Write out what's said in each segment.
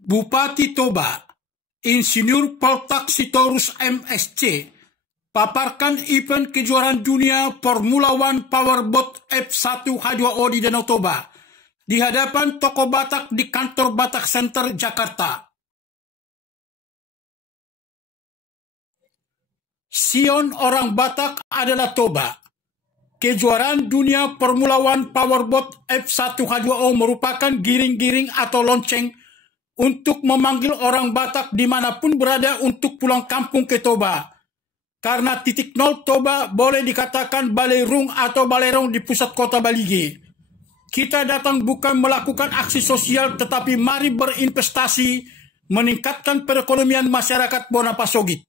Bupati Toba, Insinyur Poltak Sitorus MSC, paparkan event kejuaraan dunia Formula One Powerboat F1 H2O di Danau Toba di hadapan toko Batak di kantor Batak Center, Jakarta. Sion orang Batak adalah Toba. Kejuaraan dunia Formula One Powerboat F1 H2O merupakan giring-giring atau lonceng untuk memanggil orang Batak dimanapun berada untuk pulang kampung ke Toba. Karena titik nol Toba boleh dikatakan Balerung atau Balerong di pusat kota Balige. Kita datang bukan melakukan aksi sosial, tetapi mari berinvestasi, meningkatkan perekonomian masyarakat Bonapasogit.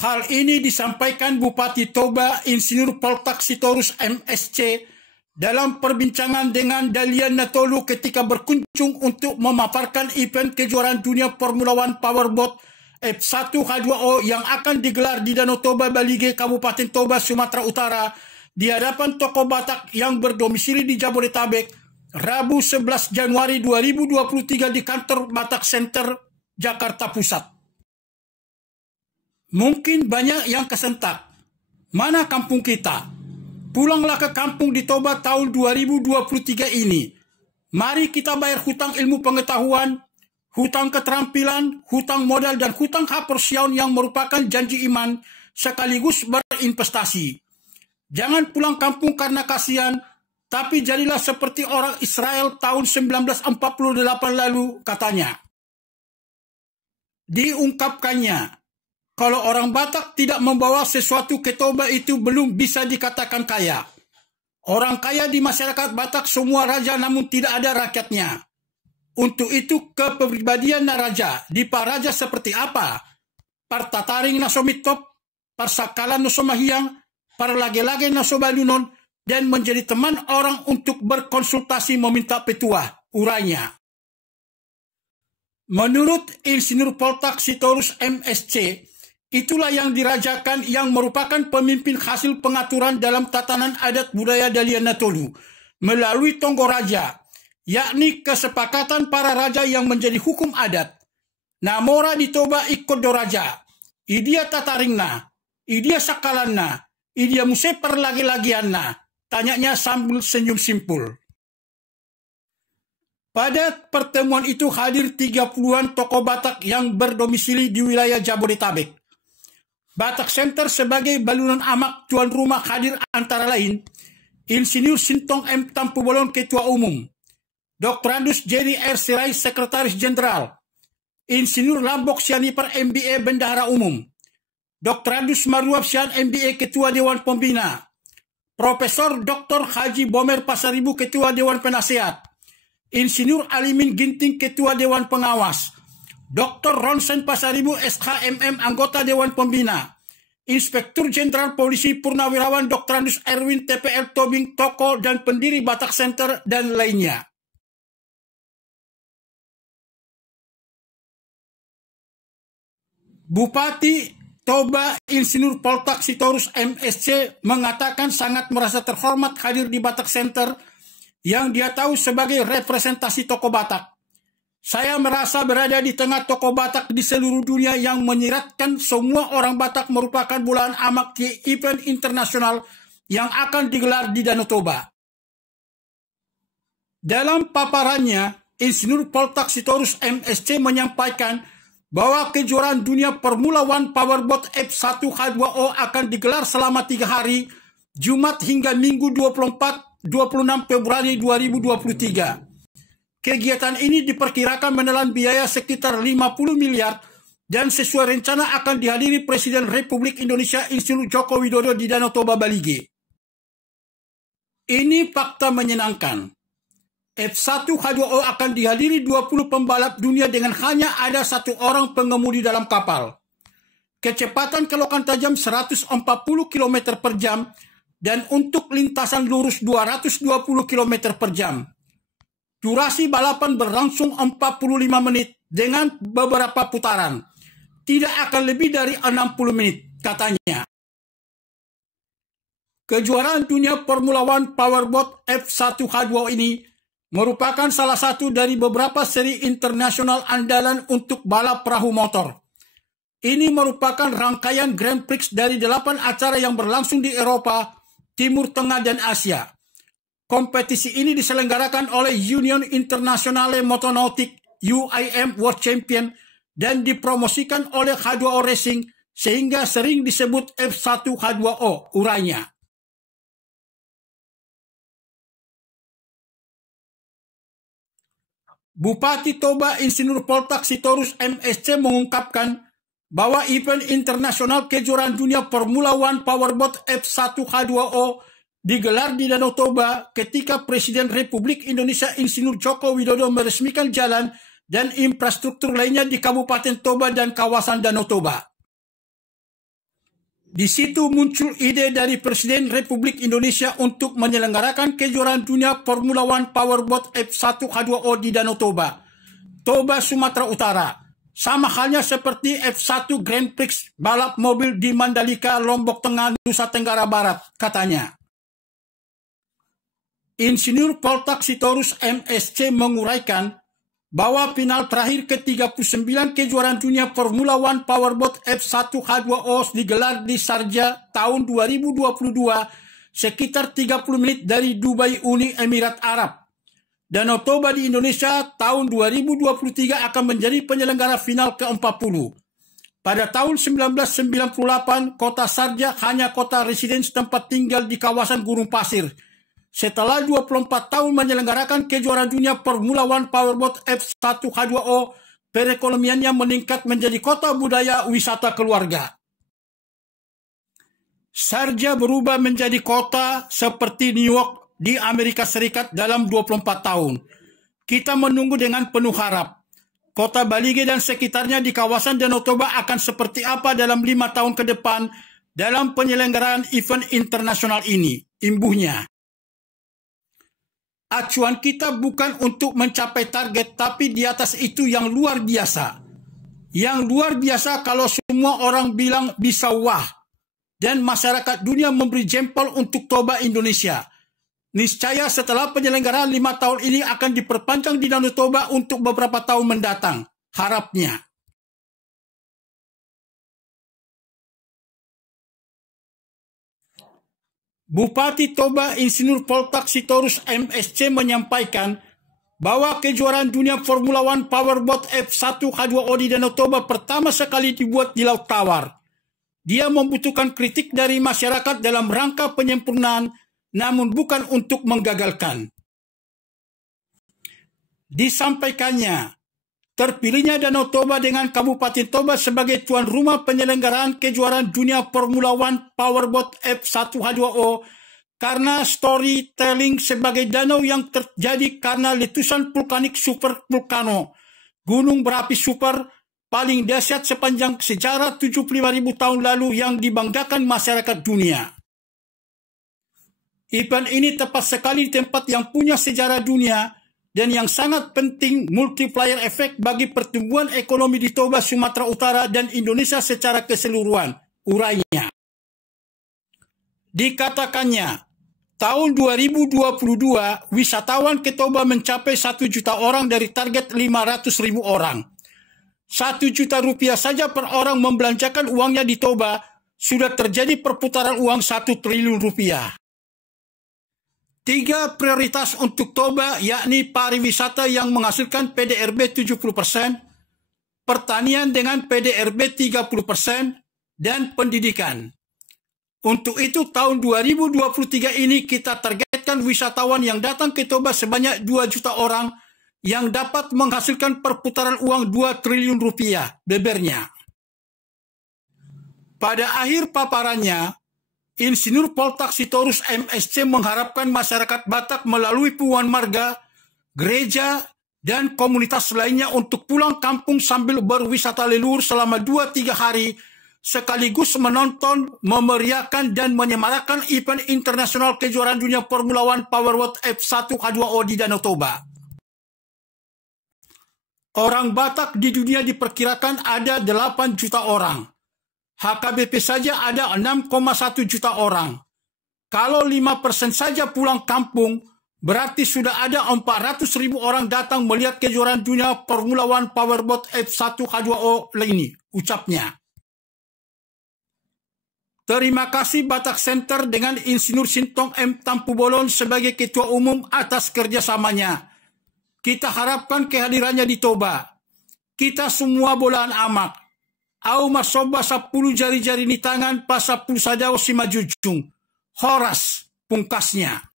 Hal ini disampaikan Bupati Toba Insinyur Poltak Sitorus MSC dalam perbincangan dengan Dalian Natolu ketika berkunjung untuk memaparkan event kejuaraan dunia Formula One Powerboat F1 H2O yang akan digelar di Danau Toba, Balige, Kabupaten Toba, Sumatera Utara di hadapan toko Batak yang berdomisili di Jabodetabek, Rabu 11 Januari 2023 di kantor Batak Center, Jakarta Pusat. Mungkin banyak yang kesentak. Mana kampung kita? Pulanglah ke kampung di Toba tahun 2023 ini. Mari kita bayar hutang ilmu pengetahuan, hutang keterampilan, hutang modal, dan hutang hapersiaun yang merupakan janji iman sekaligus berinvestasi. Jangan pulang kampung karena kasihan, tapi jadilah seperti orang Israel tahun 1948 lalu, katanya. Diungkapkannya, kalau orang Batak tidak membawa sesuatu ke Toba itu belum bisa dikatakan kaya. Orang kaya di masyarakat Batak semua raja namun tidak ada rakyatnya. Untuk itu kepribadian raja di paraja seperti apa? Partataring nasomitop, parsakalan nasomahiang, parlage-lage nasobalunon, dan menjadi teman orang untuk berkonsultasi meminta petuah, urainya. Menurut Insinyur Poltak Sitorus MSC, itulah yang dirajakan yang merupakan pemimpin hasil pengaturan dalam tatanan adat budaya Dalian Natolu melalui Tonggo Raja, yakni kesepakatan para raja yang menjadi hukum adat. Namora di Toba ikut doraja, idia tataringna, idia sakalanna, idia muse perlagi-lagianna, tanyanya sambil senyum simpul. Pada pertemuan itu hadir 30-an tokoh Batak yang berdomisili di wilayah Jabodetabek. Batak Center sebagai balunan amak tuan rumah hadir antara lain Insinyur Sintong M. Tampu Bolon Ketua Umum, Dr. Andus Jerry R. Sirait Sekretaris Jenderal, Insinyur Lambok Sianipar MBA Bendahara Umum, Dr. Andus Maruap Sian MBA Ketua Dewan Pembina, Profesor Dr. Haji Bomer Pasaribu Ketua Dewan Penasehat, Insinyur Alimin Ginting Ketua Dewan Pengawas, Dr. Ronsen Pasaribu SHMM Anggota Dewan Pembina, Inspektur Jenderal Polisi Purnawirawan Dr. Andus Erwin TPL Tobing Toko dan pendiri Batak Center dan lainnya. Bupati Toba Insinyur Poltak Sitorus MSC mengatakan sangat merasa terhormat hadir di Batak Center yang dia tahu sebagai representasi tokoh Batak. Saya merasa berada di tengah tokoh Batak di seluruh dunia yang menyiratkan semua orang Batak merupakan bulan amak di event internasional yang akan digelar di Danau Toba. Dalam paparannya, Insinyur Poltak Sitorus MSC menyampaikan bahwa kejuaraan dunia Formula One Powerboat F1 H2O akan digelar selama 3 hari, Jumat hingga Minggu 24-26 Februari 2023. Kegiatan ini diperkirakan menelan biaya sekitar 50 miliar dan sesuai rencana akan dihadiri Presiden Republik Indonesia Insinyur Joko Widodo di Danau Toba, Balige. Ini fakta menyenangkan. F1 H2O akan dihadiri 20 pembalap dunia dengan hanya ada 1 orang pengemudi dalam kapal. Kecepatan kelokan tajam 140 km per jam dan untuk lintasan lurus 220 km per jam. Durasi balapan berlangsung 45 menit dengan beberapa putaran. Tidak akan lebih dari 60 menit, katanya. Kejuaraan dunia Formula One Powerboat F1 H2O ini merupakan salah satu dari beberapa seri internasional andalan untuk balap perahu motor. Ini merupakan rangkaian Grand Prix dari 8 acara yang berlangsung di Eropa, Timur Tengah, dan Asia. Kompetisi ini diselenggarakan oleh Union Internationale Motonautique UIM World Champion dan dipromosikan oleh H2O Racing sehingga sering disebut F1 H2O, urainya. Bupati Toba Insinyur Poltak Sitorus MSC mengungkapkan bahwa event internasional kejuaraan dunia Formula One Powerboat F1 H2O digelar di Danau Toba ketika Presiden Republik Indonesia Insinyur Joko Widodo meresmikan jalan dan infrastruktur lainnya di Kabupaten Toba dan kawasan Danau Toba. Di situ muncul ide dari Presiden Republik Indonesia untuk menyelenggarakan kejuaraan dunia Formula One Powerboat F1 H2O di Danau Toba, Toba, Sumatera Utara. Sama halnya seperti F1 Grand Prix balap mobil di Mandalika, Lombok Tengah, Nusa Tenggara Barat, katanya. Insinyur Poltak Sitorus MSC menguraikan bahwa final terakhir ke-39 kejuaraan dunia Formula One Powerboat F1 H2O digelar di Sharjah tahun 2022, sekitar 30 menit dari Dubai, Uni Emirat Arab. Danau Toba di Indonesia tahun 2023 akan menjadi penyelenggara final ke-40. Pada tahun 1998, kota Sharjah hanya kota residence tempat tinggal di kawasan Gunung Pasir. Setelah 24 tahun menyelenggarakan kejuaraan dunia Formula One Powerboat F1 H2O, perekonomiannya meningkat menjadi kota budaya wisata keluarga. Sharjah berubah menjadi kota seperti New York di Amerika Serikat dalam 24 tahun. Kita menunggu dengan penuh harap. Kota Balige dan sekitarnya di kawasan Danau Toba akan seperti apa dalam 5 tahun ke depan dalam penyelenggaraan event internasional ini, imbuhnya. Acuan kita bukan untuk mencapai target, tapi di atas itu yang luar biasa. Yang luar biasa kalau semua orang bilang bisa wah, dan masyarakat dunia memberi jempol untuk Toba Indonesia. Niscaya setelah penyelenggaraan 5 tahun ini akan diperpanjang di Danau Toba untuk beberapa tahun mendatang, harapnya. Bupati Toba Insinyur Poltak Sitorus MSC menyampaikan bahwa kejuaraan dunia Formula One Powerboat F1 H2O di Danau Toba pertama sekali dibuat di Laut Tawar. Dia membutuhkan kritik dari masyarakat dalam rangka penyempurnaan, namun bukan untuk menggagalkan. Disampaikannya, terpilihnya Danau Toba dengan Kabupaten Toba sebagai tuan rumah penyelenggaraan kejuaraan dunia Formula One Powerboat F1 H2O karena storytelling sebagai danau yang terjadi karena letusan vulkanik super vulkano, gunung berapi super paling dahsyat sepanjang sejarah 75.000 tahun lalu yang dibanggakan masyarakat dunia. Event ini tepat sekali di tempat yang punya sejarah dunia dan yang sangat penting multiplier effect bagi pertumbuhan ekonomi di Toba, Sumatera Utara, dan Indonesia secara keseluruhan, urainya. Dikatakannya, tahun 2022 wisatawan ke Toba mencapai 1 juta orang dari target 500.000 orang. 1 juta rupiah saja per orang membelanjakan uangnya di Toba, sudah terjadi perputaran uang 1 triliun rupiah. 3 prioritas untuk Toba yakni pariwisata yang menghasilkan PDRB 70%, pertanian dengan PDRB 30%, dan pendidikan. Untuk itu tahun 2023 ini kita targetkan wisatawan yang datang ke Toba sebanyak 2 juta orang yang dapat menghasilkan perputaran uang 2 triliun rupiah, bebernya. Pada akhir paparannya, Insinyur Poltak Sitorus MSC mengharapkan masyarakat Batak melalui Puan Marga, gereja, dan komunitas lainnya untuk pulang kampung sambil berwisata leluhur selama 2-3 hari, sekaligus menonton, memeriahkan, dan menyemarakan event internasional kejuaraan dunia Formula One Powerboat F1 H2O di Danau Toba. Orang Batak di dunia diperkirakan ada 8 juta orang. HKBP saja ada 6,1 juta orang. Kalau 5% saja pulang kampung, Berarti sudah ada 400.000 orang datang melihat kejuaraan dunia Formula One Powerboat F1 H2O ini, ucapnya. Terima kasih Batak Center dengan Insinyur Sintong M. Tampu Bolon sebagai Ketua Umum atas kerjasamanya. Kita harapkan kehadirannya di Toba. Kita semua bolaan amak. Au masoba 10 jari-jari di tangan pas 10 sadao si majujung. Horas pungkasnya.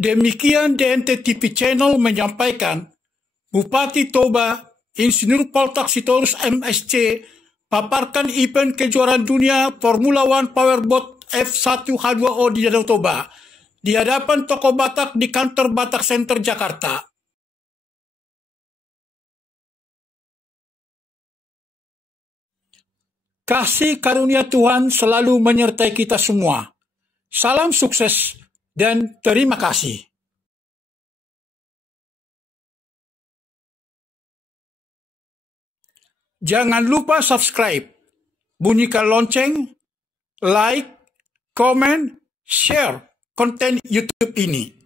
Demikian DNT TV Channel menyampaikan, Bupati Toba, Insinyur Poltak Sitorus MSC, paparkan event kejuaraan dunia Formula One Powerboat F1 H2O di Danau Toba, di hadapan toko Batak di kantor Batak Center Jakarta. Kasih karunia Tuhan selalu menyertai kita semua. Salam sukses dan terima kasih. Jangan lupa subscribe, bunyikan lonceng, like, komen, share konten YouTube ini.